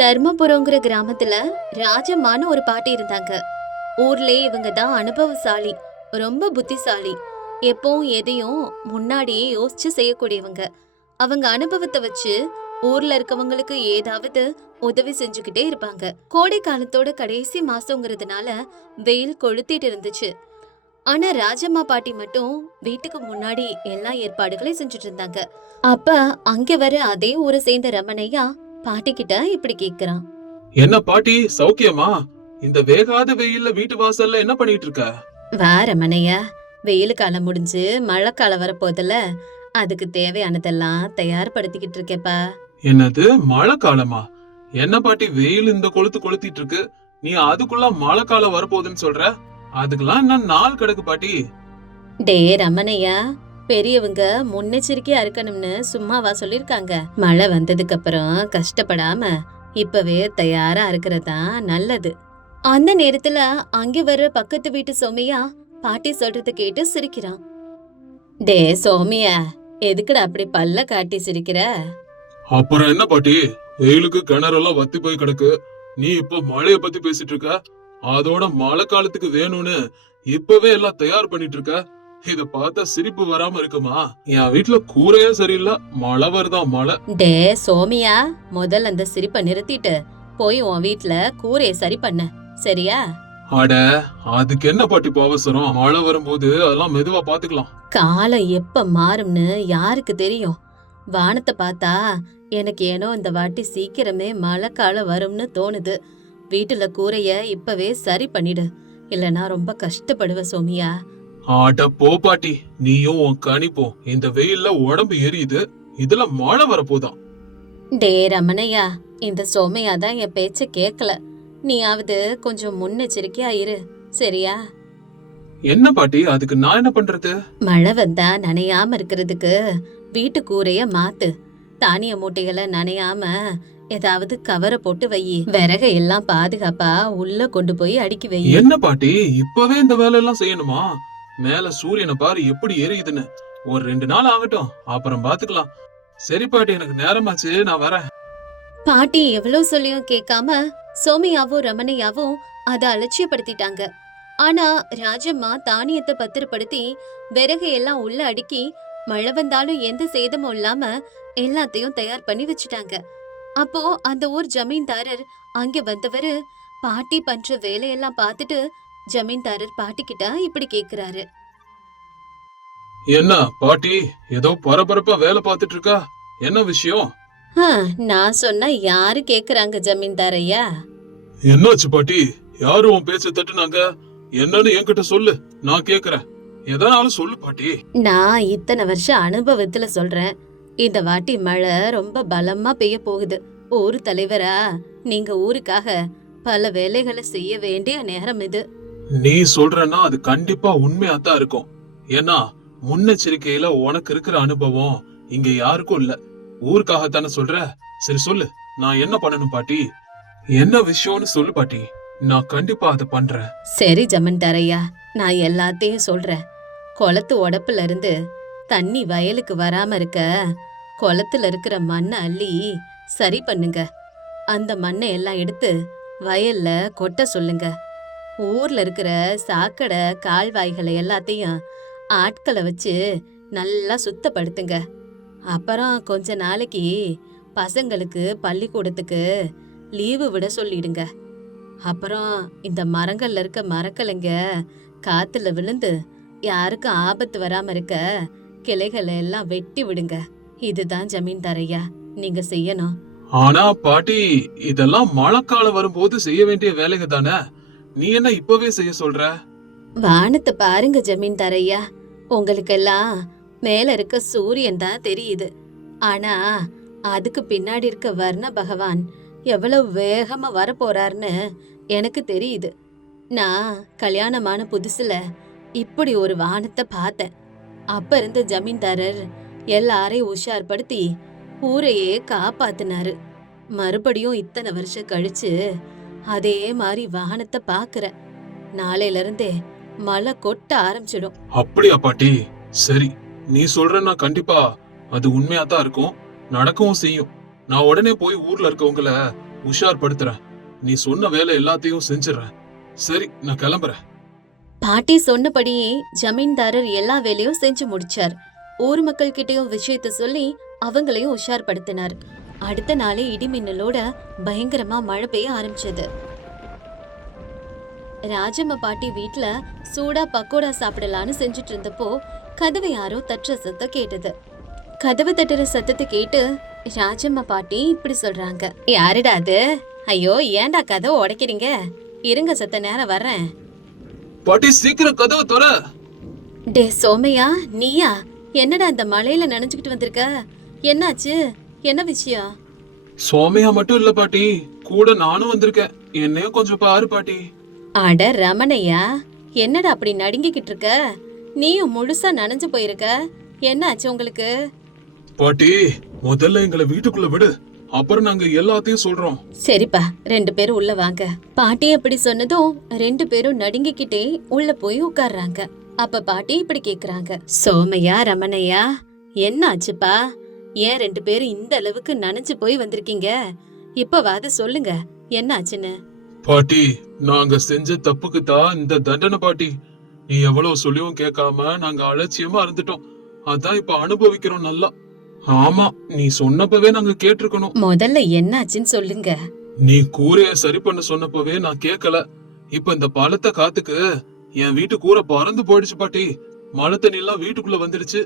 தர்மபுரங்கிற கிராமத்துல ராஜம்மான்னு ஒரு பாட்டி இருந்தாங்க. ஊர்லயே இவங்க தான் அனுபவசாலி, ரொம்ப புத்திசாலி, எப்பவும் எதையும் முன்னாடியே யோசிச்சு செய்யக்கூடியவங்க. அவங்க அனுபவத்தை வச்சு ஊர்ல இருக்கவங்களுக்கு ஏதாவது உதவி செஞ்சுக்கிட்டே இருப்பாங்க. கோடை காலத்தோட கடைசி மாசங்கிறதுனால வெயில் கொளுத்திட்டு இருந்துச்சு. ஆனா ராஜம்மா பாட்டி மட்டும் வீட்டுக்கு முன்னாடி எல்லா ஏற்பாடுகளையும் செஞ்சுட்டு இருந்தாங்க. அப்ப அங்க வர அதே ஊரை சேர்ந்த ரமணையா பாட்டி கிட்ட இப்படி கேக்குறான். என்ன பாட்டி சௌக்கியமா? இந்த வேகாத வெயில்ல வீட்டு வாசல்ல என்ன பண்ணிட்டு இருக்க? வா ரமணையா, வெயில் காலம் முடிஞ்சு மழை காலம் வரப்போதில்ல, அதுக்கு தேவையானதெல்லாம் தயார்படுத்திக்கிட்டு இருக்கேப்பா. என்னது மழை காலமா? என்ன பாட்டி வெயில் இந்த கொளுத்து கொளுத்திட்டு இருக்கு, நீ அதுக்குள்ள மழை காலம் வரப்போகுதுன்னு சொல்ற? அதுக்கெல்லாம் என்ன நாள் கிடக்கு பாட்டி? டே ரமணையா, பெரியவங்க முன்னெச்சரிக்கையா இருக்கணும்னு சும்மாவா சொல்லிருக்காங்க? மழை வந்ததுக்கு அப்புறம் கஷ்டப்படாம இப்பவே தயாரா இருக்கிறதா நல்லது. அந்த நேரத்துல அங்க வர்ற பக்கத்து வீட்டு சோமியா பாட்டி சொல்றத கேட்டு சிரிக்கிறான். டே சோமியா, எதுக்குடா அப்படி பல்ல காட்டி சிரிக்கிற? அப்புறம் என்ன பாட்டி, வெயிலுக்கு கிணறெல்லாம் வத்தி போய் கிடக்கு, நீ இப்ப மழைய பத்தி பேசிட்டு இருக்க. அதோட மழை காலத்துக்கு வேணும்னு இப்பவே எல்லாம் தயார் பண்ணிட்டு இருக்க. இத பார்த்தா சிரிப்பு வராம இருக்குமா? என் வீட்டுல கூரையே சரியில்லை, மழை வருதா மழை. டே சோமியா, முதல்ல அந்த சிரிப்பை நிறுத்திட்டு போய் உன் வீட்டுல கூரையை சரி பண்ண, சரியா? அட, அதுக்கு என்ன பாட்டி அவசரம்? மழை வரும்போது அதெல்லாம் மெதுவா பாத்துக்கலாம். காலம் எப்ப மாறும்னு யாருக்கு தெரியும்? வானத்தை பார்த்தா எனக்கு ஏனோ இந்த வாட்டி சீக்கிரமே மழை காலம் வரும்னு தோணுது. வீட்டுல கூரைய இப்பவே சரி பண்ணிடு, இல்லனா ரொம்ப கஷ்டப்படுவ சோமியா. ஆட்ட போ பாட்டி, நீயும் உன் கணிப்போம். இந்த வெயில்ல உடம்பு எரியுது, இதுல மழை வரப்போதான். டே ரமணையா, இந்த சோமையா தான் என் பேச்ச கேக்கல. நீயாவது கொஞ்சம் முன்னெச்சரிக்கையா இரு, சரியா? என்ன பாட்டி, அதுக்கு நான் என்ன பண்றது? மழை வந்தா நனையாம இருக்கிறதுக்கு வீட்டு கூரைய மாத்து. தானிய மூட்டைகளை நனையாம ஏதாவது கவரை போட்டு வை. விறகை எல்லாம் பாதுகாப்பா உள்ள கொண்டு போய் அடுக்கி வை. என்ன பாட்டி, இப்பவே இந்த வேலையெல்லாம் செய்யணுமா? மேல சூரியனை பாரு எப்படி எரியுதுன்னு. ஒரு 2 நாள் ஆகட்டும், அப்புறம் பாத்துக்கலாம். சரி பாட்டி, எனக்கு நேரமாச்சு, நான் வரேன். பாட்டி எவ்வளவு சொல்லியும் கேட்காம சோமியாவும் ரமணையாவும் அத அலட்சியப்படுத்திட்டாங்க. ஆனா ராஜம்மா தானியத்தை பத்திரப்படுத்தி விறகை எல்லாம் உள்ள அடுக்கி மழை வந்தாலும் எந்த சேதமும் இல்லாம எல்லாத்தையும் தயார் பண்ணி வச்சுட்டாங்க. அப்போ அந்த ஊர் ஜமீன்தாரர் அங்க வந்தவரு பாட்டி பண்ற வேலையெல்லாம் பார்த்துட்டு ஜமீன்தாரர் பாட்டி கிட்ட இப்படி கேக்குறாரு. என்ன பாட்டி, ஏதோ பரபரப்பா வேலை பார்த்துட்டு இருக்கா? என்ன விஷயம்? நான் சொன்னா யாரு கேக்குறாங்க ஜமீன்தார் ஐயா? என்னாச்சு பாட்டி, யாரு உன் பேச்ச தட்டுனாங்க? என்னன்னு என்கிட்ட சொல்லு, நான் கேக்குறேன். எதனாலும் சொல்லு பாட்டி. நான் இத்தனை வருஷம் அனுபவத்துல சொல்றேன், இந்த வாட்டி மழை ரொம்ப பலமா பெய்ய போகுது. ஊர் தலைவரா நீங்க ஊருக்காக பல வேலைகளை செய்ய வேண்டிய நேரம் இது. நீ சொல்றன்னா அது கண்டிப்பா உண்மையாத்தான் இருக்கும். ஏன்னா முன்னெச்சரிக்கையில உனக்கு இருக்கிற அனுபவம் இங்க யாருக்கும் இல்ல. ஊருக்காகத்தானே சொல்ற? சரி சொல்லு, நான் என்ன பண்ணணும் பாட்டி? என்ன விஷயம்னு சொல்லு பாட்டி, நான் கண்டிப்பா அதை பண்றேன். சரி ஜமீன்தார் ஐயா, நான் எல்லாத்தையும் சொல்றேன். குளத்து உடப்புல இருந்து தண்ணி வயலுக்கு வராம இருக்க குளத்துல இருக்கிற மண்ணை அள்ளி சரி பண்ணுங்க. அந்த மண்ணை எல்லாம் எடுத்து வயல்ல கொட்ட சொல்லுங்க. ஊர்ல இருக்கிற சாக்கடை கால்வாய்களை எல்லாத்தையும் ஆட்களை வச்சு நல்லா சுத்தப்படுத்துங்க. அப்புறம் கொஞ்ச நாளைக்கு பசங்களுக்கு பள்ளிக்கூடத்துக்கு லீவு விட சொல்லிடுங்க. அப்புறம் இந்த மரங்கள்ல இருக்க மரக்கலைங்க காத்துல விழுந்து யாருக்கும் ஆபத்து வராம இருக்க கிளைகளை எல்லாம் வெட்டி விடுங்க. இதுதான் ஜமீன்தார் ஐயா நீங்க செய்யணும். ஆனா பாட்டி, இதெல்லாம் மழைக்காலம் வரும்போது செய்ய வேண்டிய வேலைங்க தானே, நீ என்ன இப்பவே செய்ய சொல்ற? வானத்தை பாருங்க ஜமீன்தார் ஐயா, உங்களுக்கெல்லாம் மேல இருக்க சூரியன் தான் தெரியுது. ஆனா அதுக்கு பின்னாடி இருக்க வர்ண பகவான் எவ்வளவு வேகமா வரப்போறாருன்னு எனக்கு தெரியுது. நான் கல்யாணமான புதுசுல இப்படி ஒரு வானத்தை பார்த்தேன். அப்ப இருந்த ஜமீன்தாரர் எல்லாரையும் உஷார்படுத்தி ஊரையே காப்பாத்தினாரு. மறுபடியும் இத்தனை வருஷம் கழிச்சு அதே மாதிரி வானத்தை பாக்குறேன். நாளையில இருந்தே மழை கொட்ட ஆரம்பிச்சிடும். அப்படியா பாட்டி? சரி, நீ சொல்றன்னா கண்டிப்பா அது உண்மையாத்தான் இருக்கும், நடக்கவும் செய்யும். நான் உடனே போய் ஊர்ல இருக்கவங்கள உஷார்படுத்துறேன். நீ சொன்ன வேலை எல்லாத்தையும் செஞ்சிடறேன். சரி, நான் கிளம்புறேன். பாட்டி சொன்னபடியே ஜமீன்தாரர் எல்லா வேலையும் செஞ்சு முடிச்சார். ஊர் மக்கள் கிட்டயும் விஷயத்த சொல்லி அவங்களையும் உஷார்படுத்தினார். அடுத்த நாளே இடிமின்னலோட பயங்கரமா மழை பெய்ய ஆரம்பிச்சது. ராஜம்மா பாட்டி வீட்ல சூடா பக்கோடா சாப்பிடலான்னு செஞ்சுட்டு இருந்தப்போ கதவை யாரோ தட்டுற சத்தம் கேட்டது. கதவு தட்டுற சத்தத்தை கேட்டு ராஜம்மா பாட்டி இப்படி சொல்றாங்க, யாருடா அது? ஐயோ, ஏன்டா கதவை உடைக்கிறீங்க? இருங்க, சத்த நேரம் வர்றேன். பாட்டி, சீக்கிரம் கதவை தொற. டே சோமையா, நீயா? என்னடா இந்த மழையில நனைஞ்சுக்கிட்டு வந்திருக்க? என்னாச்சு? என்ன விஷயம்? சோமையா மட்டும் இல்ல பாட்டி, கூட நானும் வந்திருக்கேன். என்னையும் கொஞ்சம் பாரு பாட்டி. அட ரமணையா, என்னடா அப்படி நடுங்கிக்கிட்டு இருக்க? நீயும் முழுசா நனைஞ்சு போயிருக்க. என்னாச்சு உங்களுக்கு? பாட்டி, முதல்ல எங்களை வீட்டுக்குள்ள விடு, அப்புறம் நாங்க எல்லாத்தையும் சொல்றோம். சரிப்பா, 2 பேரும் உள்ள வாங்க. பாட்டி அப்படி சொன்னதும் 2 பேரும் நடுங்கிக்கிட்டே உள்ள போய் உட்கார்றாங்க. அப்ப பாட்டி இப்படி கேக்குறாங்க, சோமையா, ரமணையா, என்ன ஆச்சுப்பா? ஏன் 2 பேரும் இந்த அளவுக்கு நனைஞ்சு போய் வந்திருக்கீங்க? இப்பவாது சொல்லுங்க, என்ன ஆச்சுன்னு. பாட்டி, நாங்க செஞ்ச தப்புக்கு தான் இந்த தண்டனை பாட்டி. நீ எவ்வளவு சொல்லியும் கேட்காம நாங்க அலட்சியமா இருந்துட்டோம். அதான் இப்ப அனுபவிக்கிறோம் நல்லா. ஆமா, நீ சொன்னப்பவே நாங்க கேட்டிருக்கணும். முதல்ல என்னாச்சுன்னு சொல்லுங்க. நீ கூரைய சரி பண்ண சொன்னப்பவே நான் கேட்கல. இப்ப இந்த பழத்த காத்துக்கு என் வீட்டு கூரை பறந்து போயிடுச்சு பாட்டி. மழை தண்ணி எல்லாம் வீட்டுக்குள்ள வந்துடுச்சு.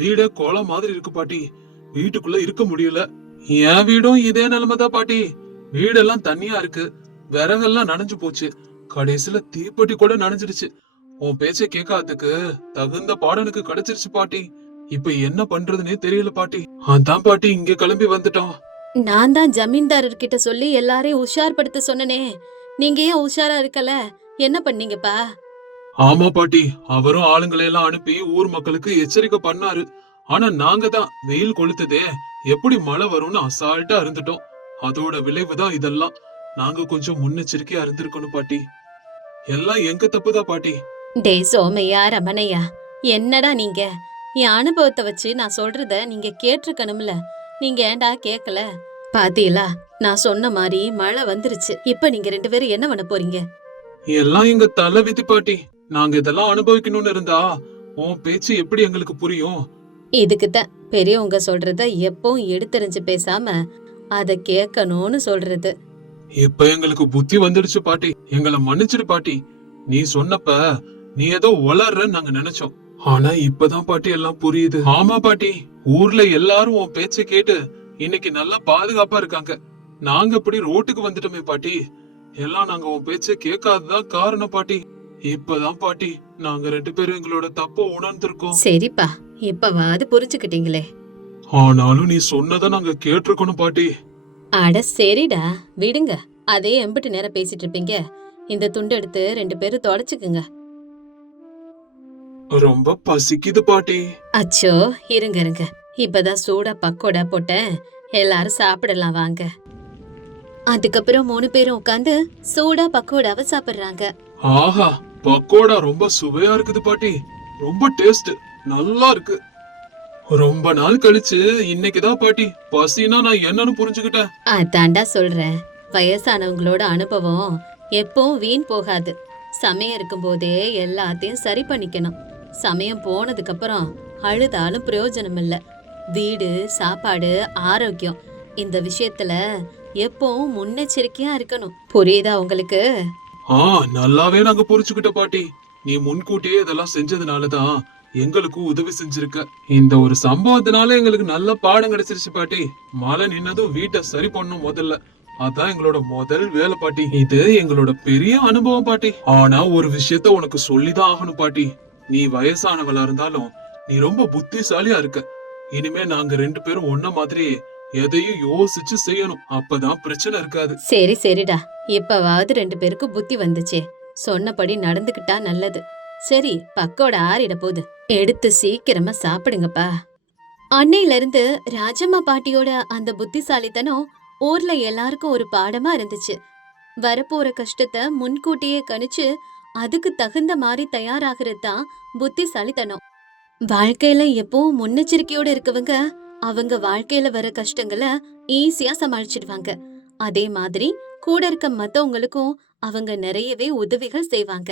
வீடே குளம் மாதிரி இருக்கு பாட்டி. வீட்டுக்குள்ள இருக்க முடியல. என் வீடும் இதே நிலைமைதான் பாட்டி. வீடெல்லாம் தண்ணியா இருக்கு. விறகெல்லாம் நனைஞ்சு போச்சு. கடைசியில தீப்பெட்டி கூட நனைஞ்சிடுச்சு. உன் பேச்சை கேட்காததுக்கு தகுந்த பாடம் எனக்கு கிடைச்சிருச்சு பாட்டி. இப்ப என்ன பண்றதுன்னே தெரியல பாட்டி. அதான் பாட்டி இங்க கிளம்பி வந்துட்டோம். நான் தான் ஜமீன்தாரர்கிட்ட சொல்லி எல்லாரையும் உஷார்படுத்த சொன்னனே, நீங்க ஏன் உஷாரா இருக்கல? என்ன பண்ணீங்கப்பா? ஆமா பாட்டி, அவரும் ஆளுங்களை எல்லாம் அனுப்பி ஊர் மக்களுக்கு எச்சரிக்கை பண்ணாரு. ஆனா நாங்க தான் வெயில் கொளுத்ததே, எப்படி மழை வரும்னு அசால்ட்டா இருந்துட்டோம். அதோட விளைவுதான் இதெல்லாம். நாங்க கொஞ்சம் முன்னெச்சரிக்கையா இருந்திருக்கணும் பாட்டி. எல்லாம் எங்க தப்புதான் பாட்டி. டே சோமையா, ரமணையா, என்னடா நீங்க? என் அனுபவத்தை வச்சு நான் சொல்றத நீங்க கேட்டிருக்கணும்ல. நீங்க ஏன்டா கேக்கல? பாத்தீங்களா, நான் சொன்ன மாதிரி மழை வந்துருச்சு. இப்ப நீங்க 2 பேரும் என்ன பண்ண போறீங்க? எல்லாம் எங்க தலை விதி பாட்டி. நாங்க இதெல்லாம் அனுபவிக்கணும்னு இருந்தா உன் பேச்சு எப்படி எங்களுக்கு புரியும்? இதுக்குத்தான் பெரியவங்க சொல்றத எப்பவும் எடுத்தறிஞ்சு பேசாம அத கேட்கணும்னு சொல்றது. இப்ப எங்களுக்கு புத்தி வந்துடுச்சு பாட்டி. எங்களை மன்னிச்சிடு பாட்டி. நீ சொன்னப்ப நீ ஏதோ வளர்றன்னு நாங்க நினைச்சோம். ஆனா இப்பதான் பாட்டி எல்லாம் புரியுது. ஆமா பாட்டி, ஊர்ல எல்லாரும் உன் பேச்ச கேட்டு இன்னைக்கு நல்லா பாதுகாப்பா இருக்காங்க. நாங்க இப்படி ரோட்டுக்கு வந்துட்டோமே பாட்டி. எல்லாம் நாங்க உன் பேச்ச கேட்காததான் காரணம் பாட்டி. இப்பதான் பாட்டி நாங்க 2 பேரும் எங்களோட தப்ப உணர்ந்திருக்கோம். சரிப்பா, இப்பவாது புரிஞ்சுக்கிட்டீங்களே. ஆனாலும் நீ சொன்னதை நாங்க கேட்டிருக்கணும் பாட்டி. அட சரிடா, விடுங்க. அதே எம்பிட்டு நேரம் பேசிட்டு இருப்பீங்க. இந்த துண்டு எடுத்து 2 பேரும் தொடச்சுக்குங்க. ரொம்ப பசிக்குது பாட்டி. அச்சோ, இருங்க இருங்க, இப்பதான் சூடா பக்கோடா போட்டேன். எல்லாரும் சாப்பிடலாம் வாங்க. அதுக்கப்புறம் 3 பேரும் உட்காந்து சூடா பக்கோடாவை சாப்பிடுறாங்க. ஆஹா, பக்கோடா ரொம்ப சுவையா இருக்குது பாட்டி. ரொம்ப டேஸ்ட் நல்லா இருக்கு. ரொம்ப நாள் கழிச்சு இன்னைக்குதான் பாட்டி பசினா நான் என்னன்னு புரிஞ்சுக்கிட்டேன். அதாண்டா சொல்றேன், வயசானவங்களோட அனுபவம் எப்பவும் வீண் போகாது. சமயம் இருக்கும் போதே எல்லாத்தையும் சரி பண்ணிக்கணும். சமயம் போனதுக்கு அப்புறம் அழுதாலும் பிரயோஜனம் இல்ல. வீடு, சாப்பாடு, ஆரோக்கியம், இந்த விஷயத்துல எப்பவும் முன்னெச்சரிக்கையா இருக்கணும். புரியுதா உங்களுக்கு? நல்லாவே நாங்க புரிச்சுக்கிட்ட பாட்டி. நீ முன்கூட்டியே இதெல்லாம் செஞ்சதுனாலதான் எங்களுக்கும் உதவி செஞ்சிருக்க. இந்த ஒரு சம்பவத்தினால எங்களுக்கு நல்ல பாடம் கிடைச்சிருச்சு பாட்டி. மழை நின்னதும் வீட்டை சரி பண்ணும் முதல்ல. அதான் எங்களோட முதல் வேலை பாட்டி. இது எங்களோட பெரிய அனுபவம் பாட்டி. ஆனா ஒரு விஷயத்த உனக்கு சொல்லிதான் ஆகணும் பாட்டி. நீ வயசானவளா இருந்தாலும் நீ ரொம்ப புத்திசாலியா இருக்க. இனிமே நாங்க 2 பேரும் ஒன்ன மாதிரி எதையும் யோசிச்சு செய்யணும். அப்பதான் பிரச்சனை இருக்காது. சரி சரிடா, இப்பவாவது 2 பேருக்கு புத்தி வந்துச்சே. சொன்னபடி நடந்துக்கிட்டா நல்லது. சரி, பக்கோட ஆறிட போகுது. எடுத்து சீக்கிரமா சாப்பிடுங்கப்பா. அன்னையில இருந்து ராஜம்மா பாட்டியோட அந்த புத்திசாலித்தனம் ஊர்ல எல்லாருக்கும் ஒரு பாடமா இருந்துச்சு. வரப்போற கஷ்டத்தை முன்கூட்டியே கணிச்சு அதுக்கு தகுந்த மாதிரி தயாராகிறது தான் புத்திசாலித்தனம். வாழ்க்கையில எப்பவும் முன்னெச்சரிக்கையோட இருக்கவங்க அவங்க வாழ்க்கையில வர கஷ்டங்களை ஈஸியா சமாளிச்சிடுவாங்க. அதே மாதிரி கூட இருக்க மத்தவங்களுக்கும் அவங்க நிறையவே உதவிகள் செய்வாங்க.